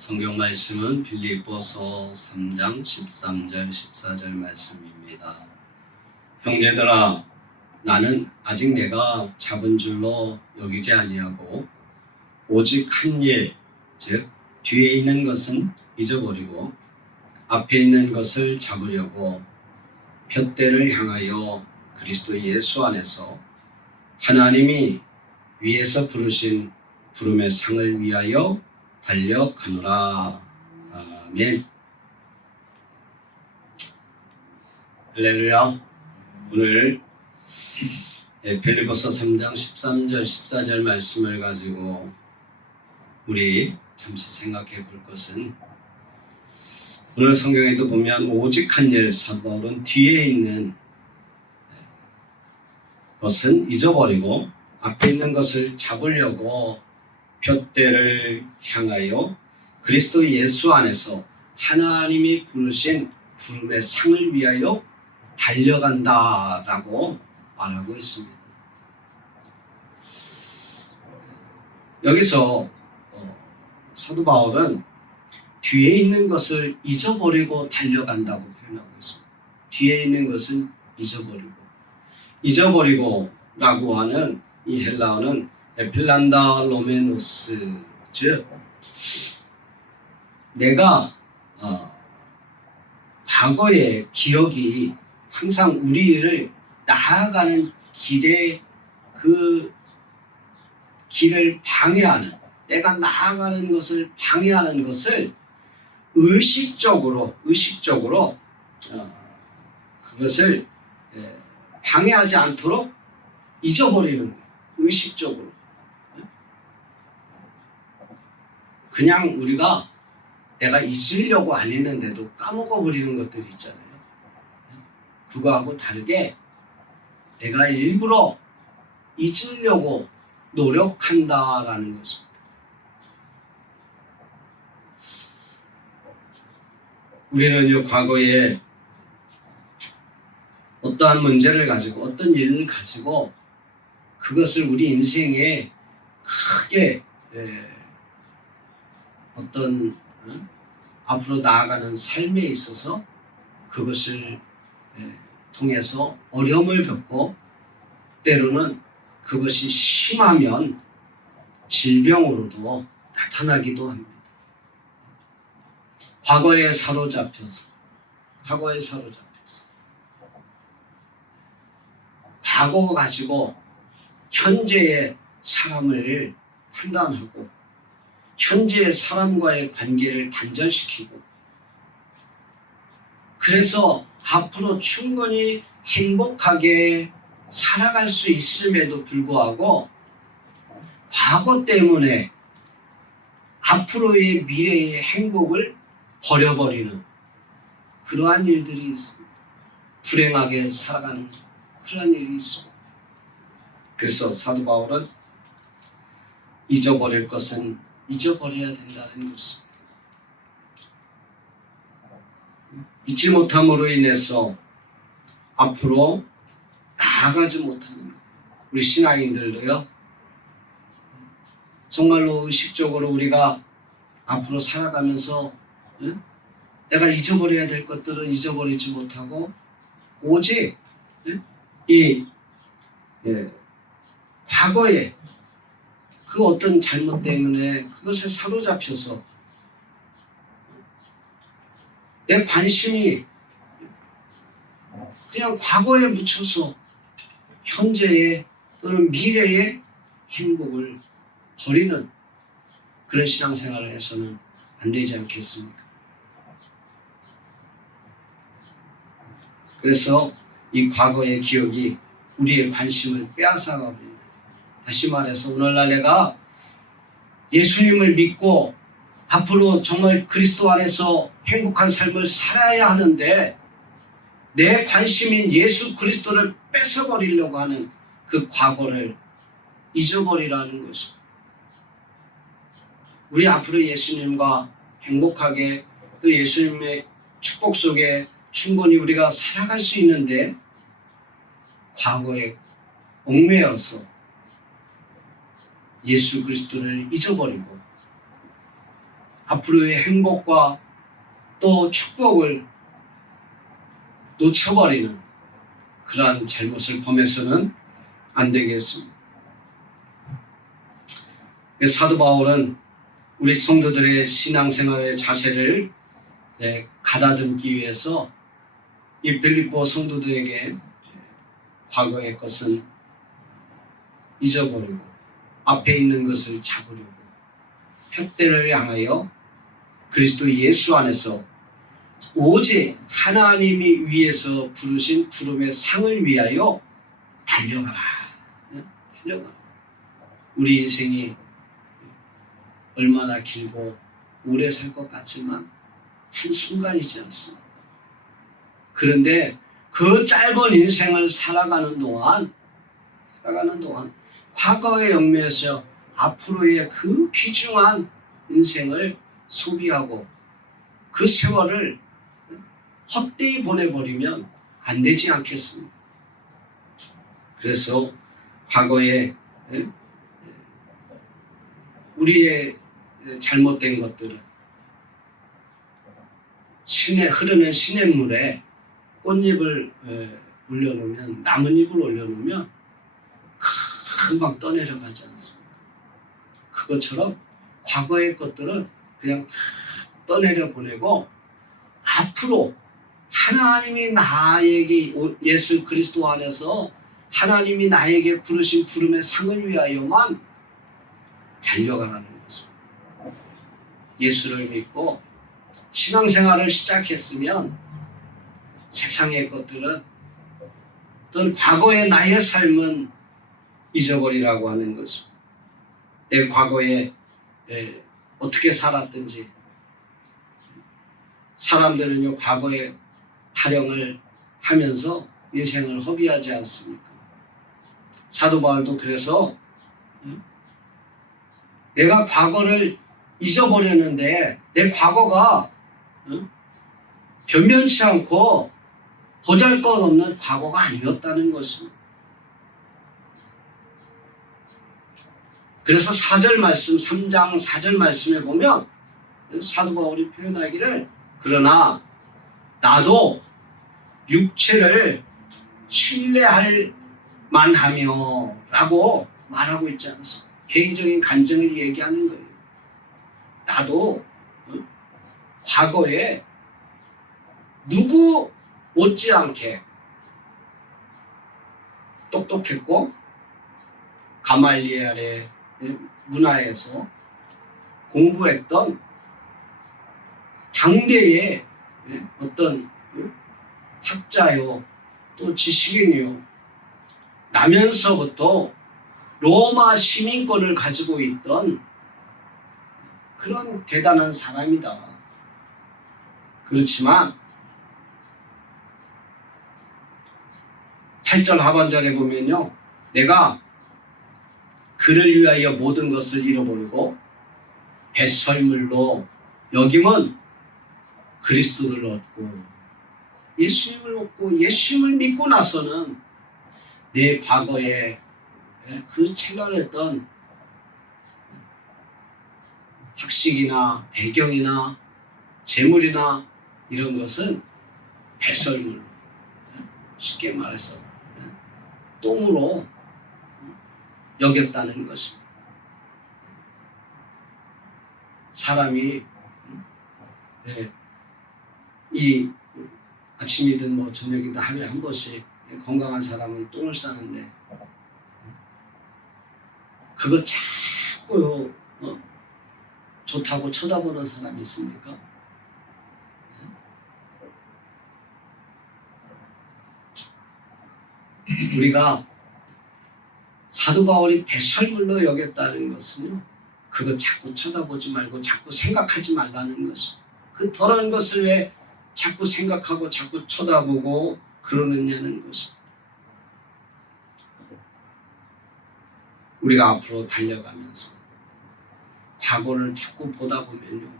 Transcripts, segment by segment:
성경 말씀은 빌립보서 3장 13절 14절 말씀입니다. 형제들아, 나는 아직 내가 잡은 줄로 여기지 아니하고 오직 한 일, 즉 뒤에 있는 것은 잊어버리고 앞에 있는 것을 잡으려고 푯대를 향하여 그리스도 예수 안에서 하나님이 위에서 부르신 부름의 상을 위하여 달려가노라. 아멘. 할렐루야. 오늘 빌립보서 3장 13절 14절 말씀을 가지고 우리 잠시 생각해 볼 것은, 오늘 성경에도 보면 오직 한 일, 사도 바울은 뒤에 있는 것은 잊어버리고 앞에 있는 것을 잡으려고 푯대를 향하여 그리스도 예수 안에서 하나님이 부르신 부름의 상을 위하여 달려간다라고 말하고 있습니다. 여기서 사도 바울은 뒤에 있는 것을 잊어버리고 달려간다고 표현하고 있습니다. 뒤에 있는 것은 잊어버리고라고 하는 이 헬라어는 에필란다 로메노스, 즉 내가 과거의 기억이 항상 우리를 나아가는 길에 그 길을 방해하는, 내가 나아가는 것을 방해하는 것을 의식적으로 그것을 방해하지 않도록 잊어버리는 거예요. 의식적으로. 그냥 우리가 내가 잊으려고 안 했는데도 까먹어버리는 것들이 있잖아요. 그거하고 다르게 내가 일부러 잊으려고 노력한다라는 것입니다. 우리는 과거에 어떠한 문제를 가지고 어떤 일을 가지고 그것을 우리 인생에 크게 어떤 앞으로 나아가는 삶에 있어서 그것을 통해서 어려움을 겪고, 때로는 그것이 심하면 질병으로도 나타나기도 합니다. 과거에 사로잡혀서 과거 가지고 현재의 사람을 판단하고 현재의 사람과의 관계를 단절시키고, 그래서 앞으로 충분히 행복하게 살아갈 수 있음에도 불구하고 과거 때문에 앞으로의 미래의 행복을 버려버리는 그러한 일들이 있습니다. 불행하게 살아가는 그러한 일이 있습니다. 그래서 사도 바울은 잊어버릴 것은 잊어버려야 된다는 것입니다. 잊지 못함으로 인해서 앞으로 나아가지 못하는 것. 우리 신앙인들도요, 정말로 의식적으로 우리가 앞으로 살아가면서 내가 잊어버려야 될 것들은 잊어버리지 못하고 오직 이 과거에 그 어떤 잘못 때문에 그것에 사로잡혀서 내 관심이 그냥 과거에 묻혀서 현재의 또는 미래의 행복을 버리는 그런 신앙생활을 해서는 안 되지 않겠습니까? 그래서 이 과거의 기억이 우리의 관심을 빼앗아가 버립니다. 다시 말해서 오늘날 내가 예수님을 믿고 앞으로 정말 그리스도 안에서 행복한 삶을 살아야 하는데 내 관심인 예수 그리스도를 뺏어버리려고 하는 그 과거를 잊어버리라는 것입니다. 우리 앞으로 예수님과 행복하게 또 예수님의 축복 속에 충분히 우리가 살아갈 수 있는데 과거에 얽매여서 예수 그리스도를 잊어버리고 앞으로의 행복과 또 축복을 놓쳐버리는 그러한 잘못을 범해서는 안 되겠습니다. 사도 바울은 우리 성도들의 신앙생활의 자세를 가다듬기 위해서 이 빌립보 성도들에게 과거의 것은 잊어버리고 앞에 있는 것을 잡으려고 푯대를 향하여 그리스도 예수 안에서 오직 하나님이 위에서 부르신 부름의 상을 위하여 달려가라. 달려가라. 우리 인생이 얼마나 길고 오래 살 것 같지만 한순간이지 않습니다. 그런데 그 짧은 인생을 살아가는 동안 과거의 영매에서 앞으로의 그 귀중한 인생을 소비하고 그 세월을 헛되이 보내버리면 안 되지 않겠습니까? 그래서 과거에 우리의 잘못된 것들은 흐르는 시냇물에 꽃잎을 올려놓으면, 나뭇잎을 올려놓으면 금방 떠내려가지 않습니까? 그것처럼 과거의 것들은 그냥 떠내려 보내고 앞으로 하나님이 나에게 예수 그리스도 안에서 하나님이 나에게 부르신 부름의 상을 위하여만 달려가라는 것입니다. 예수를 믿고 신앙생활을 시작했으면 세상의 것들은 또는 과거의 나의 삶은 잊어버리라고 하는 것입니다. 내 과거에 어떻게 살았든지 사람들은요 과거에 타령을 하면서 인생을 허비하지 않습니까? 사도 바울도 그래서 내가 과거를 잊어버렸는데 내 과거가 변변치 않고 보잘것없는 과거가 아니었다는 것입니다. 그래서 4절 말씀, 3장 4절 말씀에 보면 사도 바울이 표현하기를 그러나 나도 육체를 신뢰할 만하며 라고 말하고 있지 않습니까? 개인적인 간증을 얘기하는 거예요. 나도 과거에 누구 못지않게 똑똑했고 가말리엘의 문화에서 공부했던 당대의 어떤 학자요 또 지식인이요 나면서부터 로마 시민권을 가지고 있던 그런 대단한 사람이다. 그렇지만 8절 하반절에 보면요 내가 그를 위하여 모든 것을 잃어버리고 배설물로 여김은 그리스도를 얻고 예수님을 얻고 예수님을 믿고 나서는 내 과거에 그 체결했던 학식이나 배경이나 재물이나 이런 것은 배설물로 쉽게 말해서 똥으로 여겼다는 것입니다. 사람이 이 아침이든 뭐 저녁이든 하루에 한 번씩 건강한 사람은 똥을 싸는데 그거 자꾸 좋다고 쳐다보는 사람이 있습니까? 우리가 사도 바울이 배설물로 여겼다는 것은요 그거 자꾸 쳐다보지 말고 자꾸 생각하지 말라는 것입니다. 그 더러운 것을 왜 자꾸 생각하고 자꾸 쳐다보고 그러느냐는 것입니다. 우리가 앞으로 달려가면서 과거를 자꾸 보다 보면요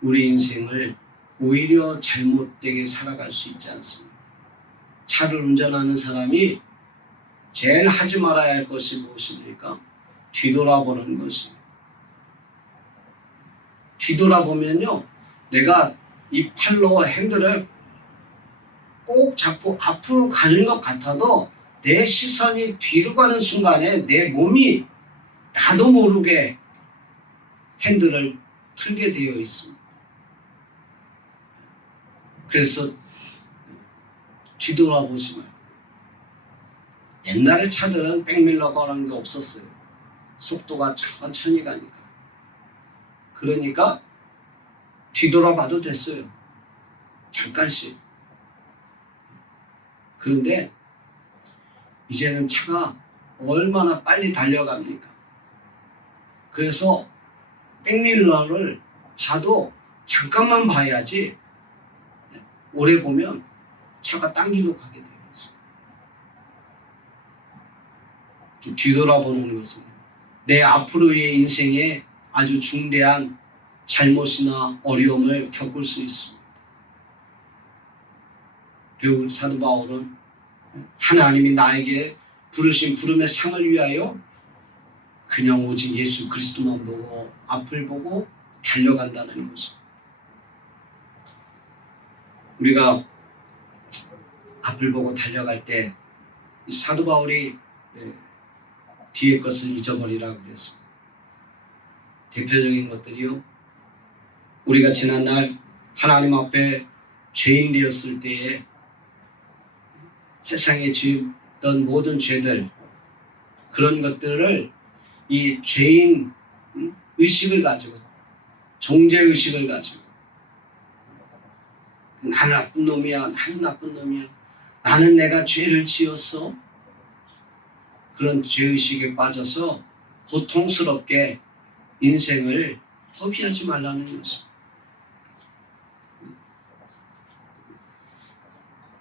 우리 인생을 오히려 잘못되게 살아갈 수 있지 않습니까? 차를 운전하는 사람이 제일 하지 말아야 할 것이 무엇입니까? 뒤돌아보는 것입니다. 뒤돌아보면요, 내가 이 팔로 핸들을 꼭 잡고 앞으로 가는 것 같아도 내 시선이 뒤로 가는 순간에 내 몸이 나도 모르게 핸들을 틀게 되어 있습니다. 그래서 뒤돌아보지 말고. 옛날에 차들은 백밀러가라는 게 없었어요. 속도가 천천히 가니까. 그러니까 뒤돌아봐도 됐어요. 잠깐씩. 그런데 이제는 차가 얼마나 빨리 달려갑니까? 그래서 백밀러를 봐도 잠깐만 봐야지 오래 보면 차가 딴 길로 가게 되어 있어요. 뒤돌아보는 것은 내 앞으로의 인생에 아주 중대한 잘못이나 어려움을 겪을 수 있습니다. 결국 사도 바울은 하나님이 나에게 부르신 부름의 상을 위하여 그냥 오직 예수 그리스도만 보고 앞을 보고 달려간다는 것입니다. 우리가 앞을 보고 달려갈 때 사도 바울이 뒤의 것을 잊어버리라고 그랬습니다. 대표적인 것들이요, 우리가 지난날 하나님 앞에 죄인 되었을 때에 세상에 지었던 모든 죄들, 그런 것들을 이 죄인 의식을 가지고, 정죄의식을 가지고, 나는 나쁜 놈이야, 나는 나쁜 놈이야, 나는 내가 죄를 지었어, 그런 죄의식에 빠져서 고통스럽게 인생을 허비하지 말라는 것입니다.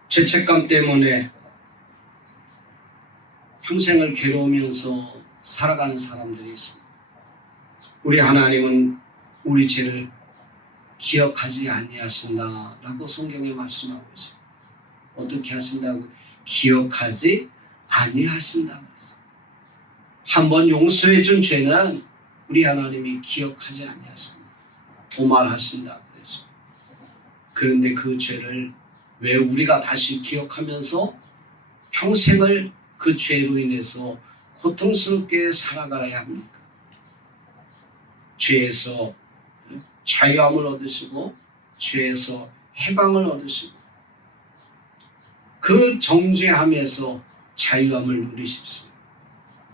죄책감 때문에 평생을 괴로우면서 살아가는 사람들이 있습니다. 우리 하나님은 우리 죄를 기억하지 아니하신다라고 성경에 말씀하고 있습니다. 어떻게 하신다고? 기억하지 아니하신다고 했어요. 한번 용서해 준 죄는 우리 하나님이 기억하지 아니하신다, 도말하신다고 했습니다. 그런데 그 죄를 왜 우리가 다시 기억하면서 평생을 그 죄로 인해서 고통스럽게 살아가야 합니까? 죄에서 자유함을 얻으시고 죄에서 해방을 얻으시고 그 정죄함에서 자유함을 누리십시오.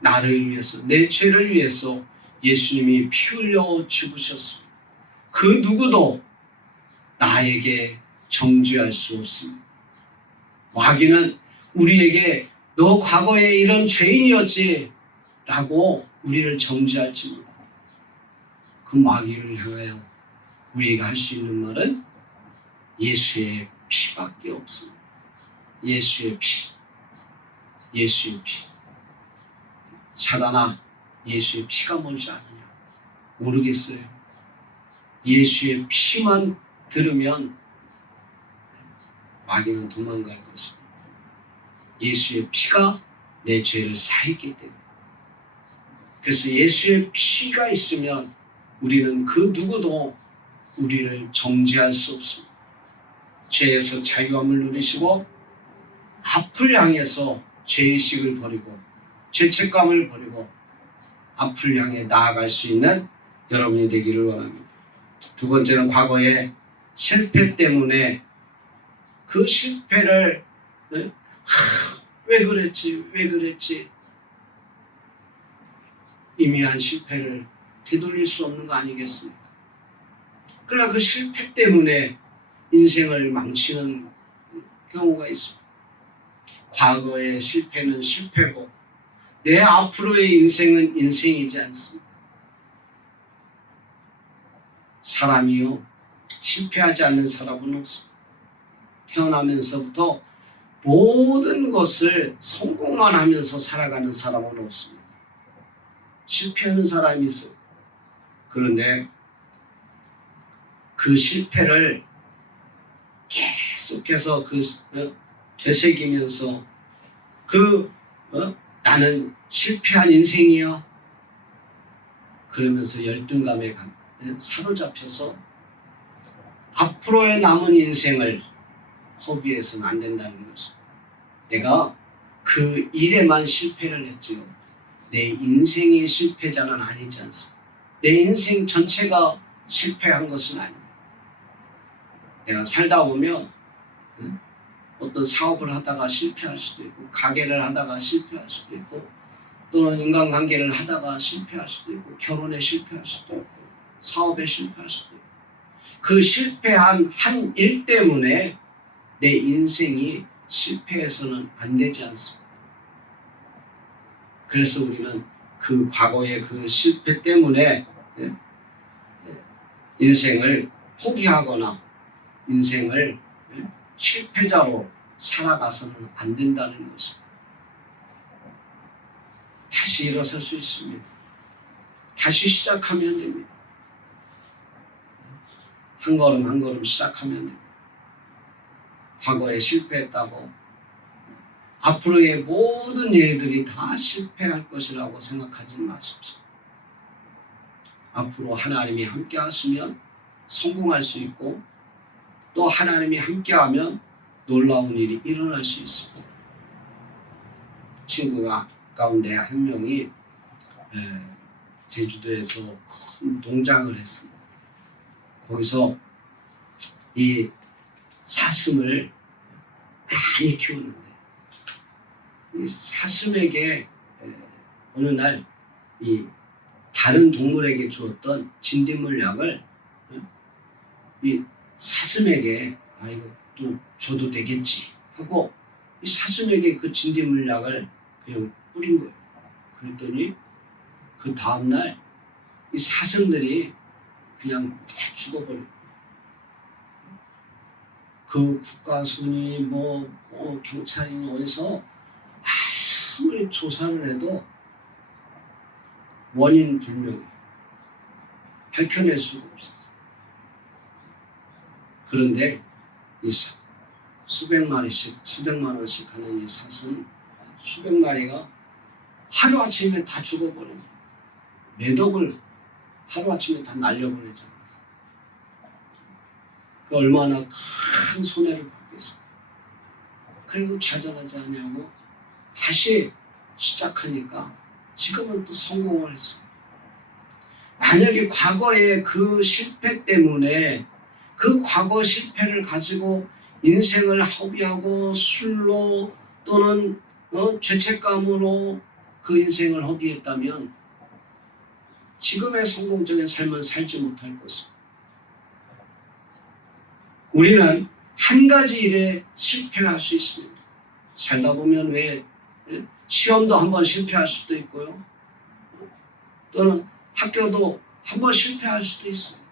나를 위해서, 내 죄를 위해서 예수님이 피 흘려 죽으셨습니다. 그 누구도 나에게 정죄할 수 없습니다. 마귀는 우리에게 너 과거에 이런 죄인이었지 라고 우리를 정죄할지 모릅니다. 그 마귀를 향하여 우리가 할 수 있는 말은 예수의 피밖에 없습니다. 예수의 피, 예수의 피. 사단아, 예수의 피가 뭔지 아느냐? 모르겠어요. 예수의 피만 들으면 마귀는 도망갈 것입니다. 예수의 피가 내 죄를 사했기 때문에. 그래서 예수의 피가 있으면 우리는 그 누구도 우리를 정죄할 수 없습니다. 죄에서 자유함을 누리시고 앞을 향해서 죄의식을 버리고 죄책감을 버리고 앞을 향해 나아갈 수 있는 여러분이 되기를 원합니다. 두 번째는 과거의 실패 때문에 그 실패를 왜 그랬지 이미한 실패를 되돌릴 수 없는 거 아니겠습니까? 그러나 그 실패 때문에 인생을 망치는 경우가 있습니다. 과거의 실패는 실패고 내 앞으로의 인생은 인생이지 않습니다. 사람이요, 실패하지 않는 사람은 없습니다. 태어나면서부터 모든 것을 성공만 하면서 살아가는 사람은 없습니다. 실패하는 사람이 있어요. 그런데 그 실패를 계속해서 되새기면서 나는 실패한 인생이야 그러면서 열등감에 사로잡혀서 앞으로의 남은 인생을 허비해서는 안 된다는 것을. 내가 그 일에만 실패를 했지요. 내 인생의 실패자는 아니지 않습니까? 내 인생 전체가 실패한 것은 아닙니다. 내가 살다 보면 어떤 사업을 하다가 실패할 수도 있고, 가게를 하다가 실패할 수도 있고, 또는 인간관계를 하다가 실패할 수도 있고, 결혼에 실패할 수도 있고, 사업에 실패할 수도 있고, 그 실패한 한 일 때문에 내 인생이 실패해서는 안 되지 않습니다. 그래서 우리는 그 과거의 그 실패 때문에 인생을 포기하거나 인생을 실패자로 살아가서는 안 된다는 것입니다. 다시 일어설 수 있습니다. 다시 시작하면 됩니다. 한 걸음 한 걸음 시작하면 됩니다. 과거에 실패했다고 앞으로의 모든 일들이 다 실패할 것이라고 생각하지 마십시오. 앞으로 하나님이 함께 하시면 성공할 수 있고, 또 하나님이 함께하면 놀라운 일이 일어날 수 있습니다. 친구가 가운데 한 명이 제주도에서 큰 농장을 했습니다. 거기서 이 사슴을 많이 키우는데, 이 사슴에게 어느 날 이 다른 동물에게 주었던 진딧물약을 이 사슴에게 이거 또 줘도 되겠지 하고 이 사슴에게 그 진딧물약을 그냥 뿌린 거예요. 그랬더니 그 다음날 이 사슴들이 그냥 다 죽어버려요. 그 국가순이 경찰이 어디서 아무리 조사를 해도 원인 불명이 밝혀낼 수가 없었어요. 그런데 이 수백만 원씩 하는 이 사슴 수백 마리가 하루아침에 다 죽어버려요. 몇 억을 하루아침에 다 날려보내지 않았어요. 그 얼마나 큰 손해를 받겠습니까? 그리고 좌절하지 않냐고 다시 시작하니까 지금은 또 성공을 했습니다. 만약에 과거의 그 실패 때문에 그 과거 실패를 가지고 인생을 허비하고 술로 또는 죄책감으로 그 인생을 허비했다면 지금의 성공적인 삶은 살지 못할 것입니다. 우리는 한 가지 일에 실패를 할 수 있습니다. 살다 보면 시험도 한번 실패할 수도 있고요. 또는 학교도 한번 실패할 수도 있습니다.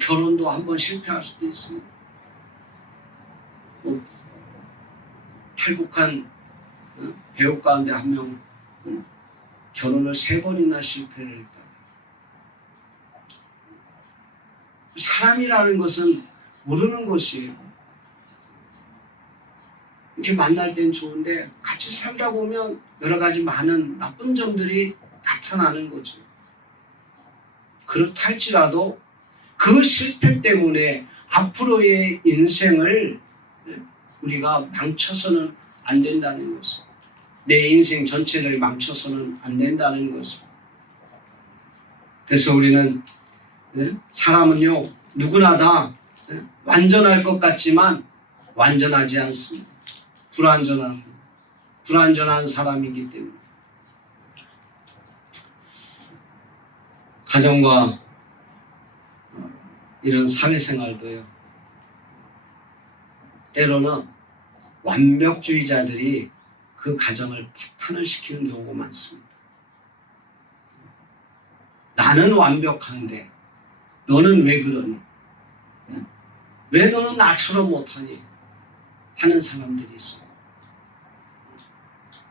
결혼도 한번 실패할 수도 있습니다. 탈북한 배우 가운데 한 명 결혼을 3번이나 실패를 했다. 사람이라는 것은 모르는 것이에요. 이렇게 만날 땐 좋은데 같이 살다 보면 여러 가지 많은 나쁜 점들이 나타나는 거죠. 그렇다 할지라도 그 실패 때문에 앞으로의 인생을 우리가 망쳐서는 안 된다는 것입니다. 내 인생 전체를 망쳐서는 안 된다는 것입니다. 그래서 우리는 사람은요 누구나 다 완전할 것 같지만 완전하지 않습니다. 불완전한 사람이기 때문에 가정과 이런 사회생활도요 때로는 완벽주의자들이 그 가정을 파탄을 시키는 경우가 많습니다. 나는 완벽한데 너는 왜 그러니? 왜 너는 나처럼 못하니? 하는 사람들이 있습니다.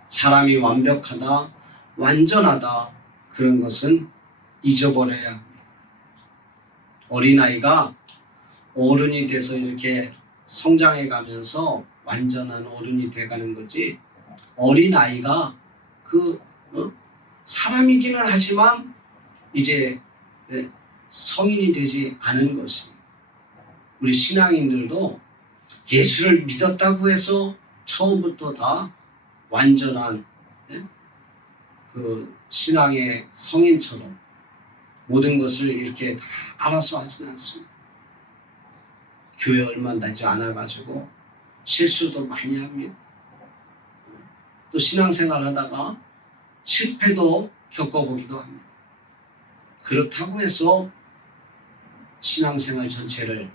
사람이 완벽하다, 완전하다 그런 것은 잊어버려야 합니다. 어린아이가 어른이 돼서 이렇게 성장해 가면서 완전한 어른이 돼가는 거지, 어린아이가 사람이기는 하지만 이제 성인이 되지 않은 것입니다. 우리 신앙인들도 예수를 믿었다고 해서 처음부터 다 완전한 그 신앙의 성인처럼 모든 것을 이렇게 다 알아서 하지는 않습니다. 교회 얼마 되지 않아가지고 실수도 많이 합니다. 또 신앙생활 하다가 실패도 겪어보기도 합니다. 그렇다고 해서 신앙생활 전체를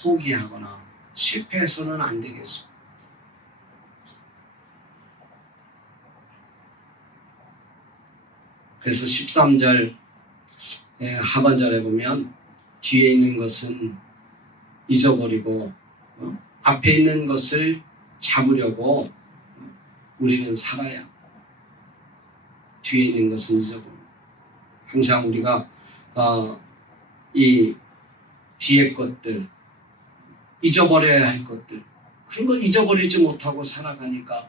포기하거나 실패해서는 안 되겠습니다. 그래서 13절 하반절에 보면 뒤에 있는 것은 잊어버리고 앞에 있는 것을 잡으려고 우리는 살아야 뒤에 있는 것은 잊어버리고 항상 우리가 이 뒤에 것들 잊어버려야 할 것들 그런 거 잊어버리지 못하고 살아가니까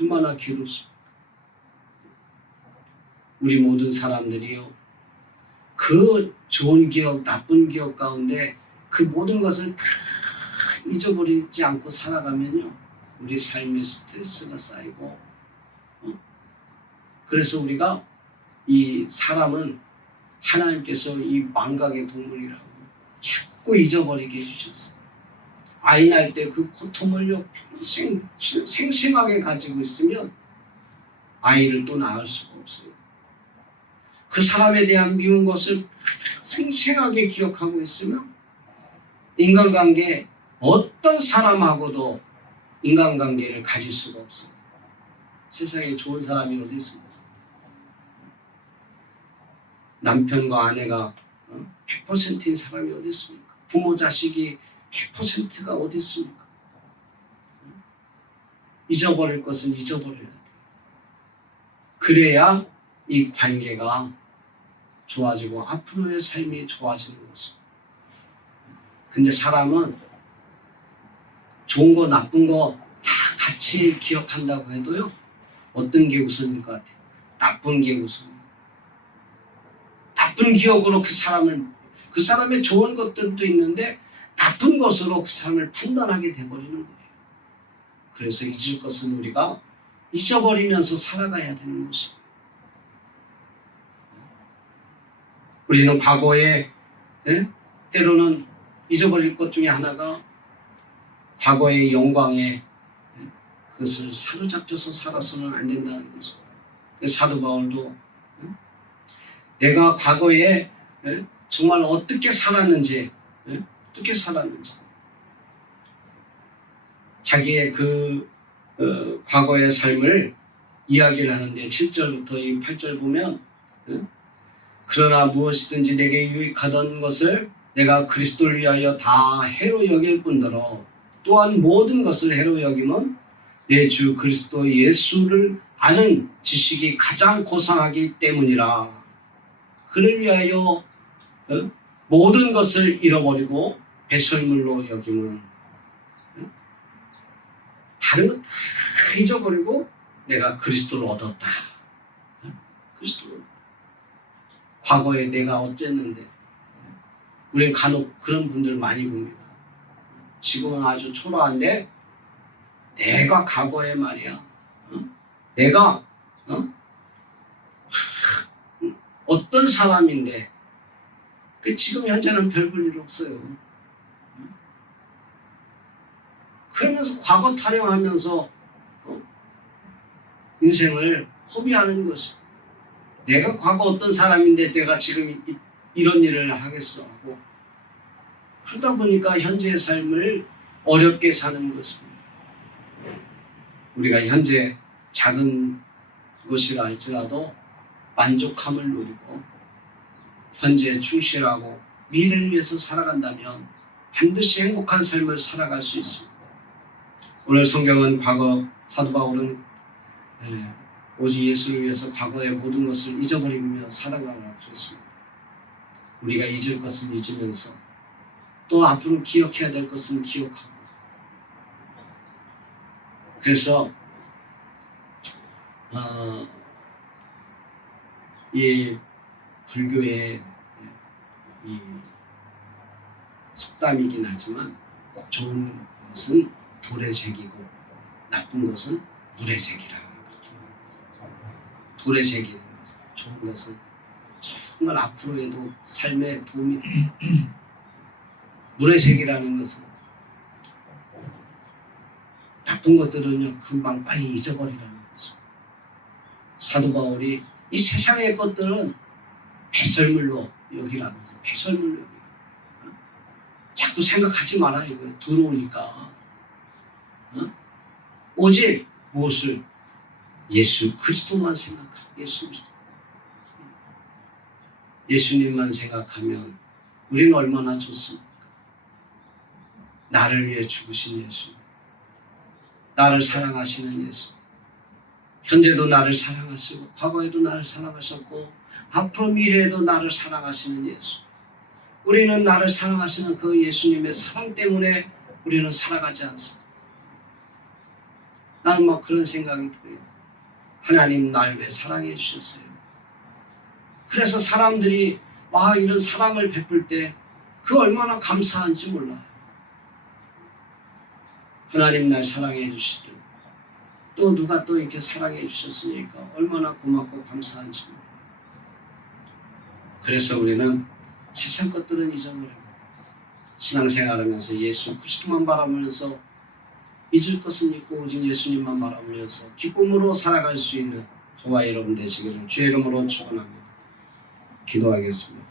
얼마나 괴롭습니까? 우리 모든 사람들이요 그 좋은 기억 나쁜 기억 가운데 그 모든 것을 다 잊어버리지 않고 살아가면요 우리 삶에 스트레스가 쌓이고 그래서 우리가 이 사람은 하나님께서 이 망각의 동물이라고 자꾸 잊어버리게 해주셨어요. 아이 낳을 때 그 고통을요 평생 생생하게 가지고 있으면 아이를 또 낳을 수가 없어요. 그 사람에 대한 미운 것을 생생하게 기억하고 있으면 인간관계 어떤 사람하고도 인간관계를 가질 수가 없어요. 세상에 좋은 사람이 어디 있습니까? 남편과 아내가 100%인 사람이 어디 있습니까? 부모 자식이 100%가 어디 있습니까? 잊어버릴 것은 잊어버려야 돼요. 그래야 이 관계가 좋아지고 앞으로의 삶이 좋아지는 것이죠. 근데 사람은 좋은 거 나쁜 거 다 같이 기억한다고 해도요 어떤 게 우선일 것 같아요? 나쁜 게 우선. 나쁜 기억으로 그 사람의 좋은 것들도 있는데 나쁜 것으로 그 사람을 판단하게 돼버리는 거예요. 그래서 잊을 것은 우리가 잊어버리면서 살아가야 되는 것이에요. 우리는 과거에 때로는 잊어버릴 것 중에 하나가 과거의 영광에 그것을 사로잡혀서 살아서는 안 된다는 거죠. 사도 바울도 내가 과거에 정말 어떻게 살았는지 자기의 그 과거의 삶을 이야기를 하는데 7절부터 이 8절 보면 그러나 무엇이든지 내게 유익하던 것을 내가 그리스도를 위하여 다 해로 여길 뿐더러 또한 모든 것을 해로 여김은 내 주 그리스도 예수를 아는 지식이 가장 고상하기 때문이라. 그를 위하여 모든 것을 잃어버리고 배설물로 여김은 다른 것 다 잊어버리고 내가 그리스도를 얻었다. 그리스도를 얻었다. 과거에 내가 어쨌는데 우리는 간혹 그런 분들 많이 봅니다. 지금은 아주 초라한데 내가 과거에 말이야 내가 어떤 사람인데 지금 현재는 별 볼 일 없어요. 그러면서 과거 타령하면서 인생을 허비하는 것입니다. 내가 과거 어떤 사람인데 내가 지금 이런 일을 하겠어 하고 그러다 보니까 현재의 삶을 어렵게 사는 것입니다. 우리가 현재 작은 것이라 할지라도 만족함을 누리고 현재에 충실하고 미래를 위해서 살아간다면 반드시 행복한 삶을 살아갈 수 있습니다. 오늘 성경은 과거 사도 바울은 오직 예수를 위해서 과거의 모든 것을 잊어버리며 살아가라고 그랬습니다. 우리가 잊을 것은 잊으면서 또 앞으로 기억해야 될 것은 기억하고 그래서 이 불교의 이 속담이긴 하지만 좋은 것은 돌의 색이고 나쁜 것은 물의 색이라. 돌의 색이라는 것은 좋은 것은 정말 앞으로에도 삶에 도움이 돼요. 물의 색이라는 것은 나쁜 것들은요 금방 빨리 잊어버리라는 거죠. 사도 바울이 이 세상의 것들은 배설물로 여기라는 거죠. 배설물로 여기. 자꾸 생각하지 마라 이거 들어오니까. 오직 무엇을? 예수 그리스도만 생각하라. 예수 그리스도. 예수님만 생각하면 우리는 얼마나 좋습니까? 나를 위해 죽으신 예수, 나를 사랑하시는 예수, 현재도 나를 사랑하시고 과거에도 나를 사랑하셨고 앞으로 미래에도 나를 사랑하시는 예수. 우리는 나를 사랑하시는 그 예수님의 사랑 때문에 우리는 살아가지 않습니다. 나는 막 그런 생각이 들어요. 하나님 날 왜 사랑해 주셨어요? 그래서 사람들이 와 이런 사랑을 베풀 때 그 얼마나 감사한지 몰라요. 하나님 날 사랑해 주시듯 또 누가 또 이렇게 사랑해 주셨으니까 얼마나 고맙고 감사한지 몰라요. 그래서 우리는 세상 것들은 잊어버리고 신앙생활하면서 예수 그리스도만 바라보면서 잊을 것은 잊고 오직 예수님만 바라보면서 기쁨으로 살아갈 수 있는 저와 여러분 되시기를 주의 이름으로 축원합니다. 기도하겠습니다.